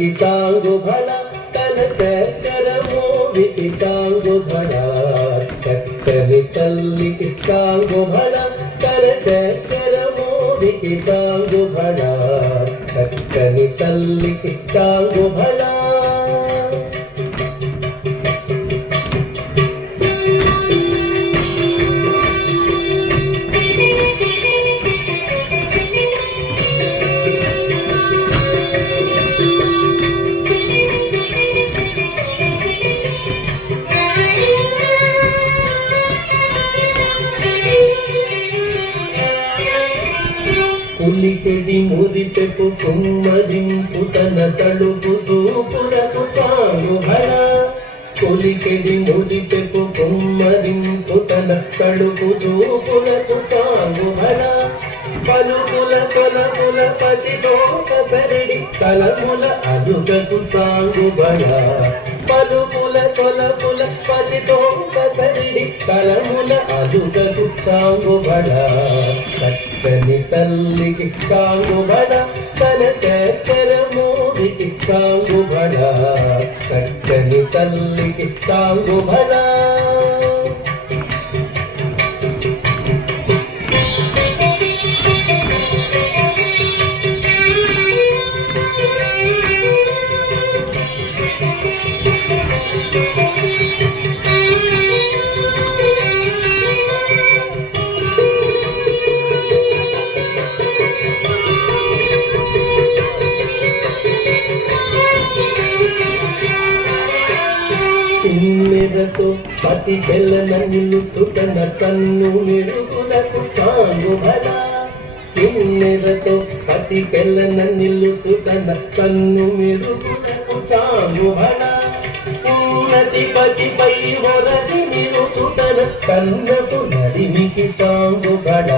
తల్లికి చాంగు భళ తన చక్కెర మోవికి చాంగు భళ చక్కని తల్లికి చాంగు భళ తన చక్కెర మోవికి చాంగు భళ చక్కని తల్లికి చాంగు భళ ఉలికెడి మురిపెపు కుమ్మరింపు తన సడుపు చూపులకు చాంగు భళ ఉలికెడి మురిపెపు కుమ్మరింపు తన సడుపు చూపులకు చాంగు భళ పలుకుల సొలముల పతితోక సరిడి కలముల అదుగకు సాంగు భళ పలుకుల సొలముల పతితోక సరిడి కలముల అదుగకు సాంగు భళ చక్కని తల్లికి చాంగు భళ తన చక్కెర మోవికి చాంగు భళ చక్కని తల్లికి చాంగు భళ తిమ్మెదతో పతి తెల్లన నిలుచుటన చన్ను మెరుగులకు చాంగు భళ తిమ్మెదతో పతి తెల్లన నిలుచుటన చన్ను మెరుగులకు చాంగు భళ ఉన్నతి పతిపై వరది నిలుచుటన కన్నపు నడిమికి చాంగు భళ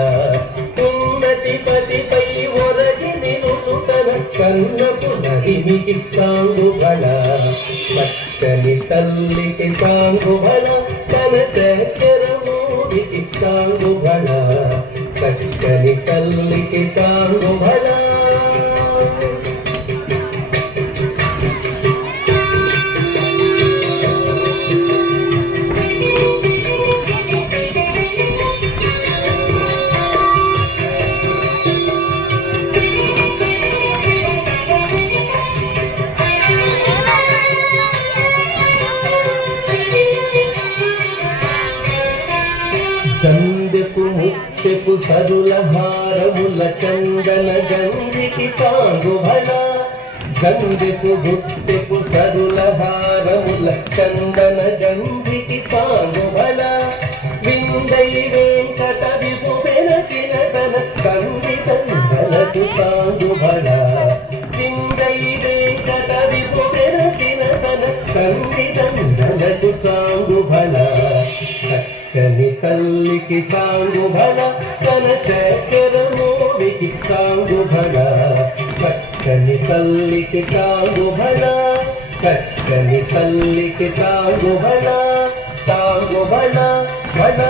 ఉన్నతి పతిపై వరది నిలుచుటన కన్నపు నడిమికి చాంగు భళ చక్కని తల్లికి చాంగు భళ తన చక్కెర మోవికి చాంగు భళ చక్కని తల్లికి చాంగు భళ చందెపు ముత్తెపు సరుల హారముల చందన గంగికి చాంగు భళ చందెపు ముత్తెపు సరుల హారముల చందన గంగికి చాంగు భళ విందై వెంకట విభు వెరచిన తన సంగీతంగలకు చాంగు భళ విందై వెంకట విభు వెరచిన తన సంగీతంగలకు చాంగు భళ చక్కని తల్లికి చాంగు భళ తన చక్కెర మోవికి చాంగు భళ చక్కని తల్లికి చాంగు భళ చక్కని తల్లికి చాంగు భళ చాంగు భళ భళ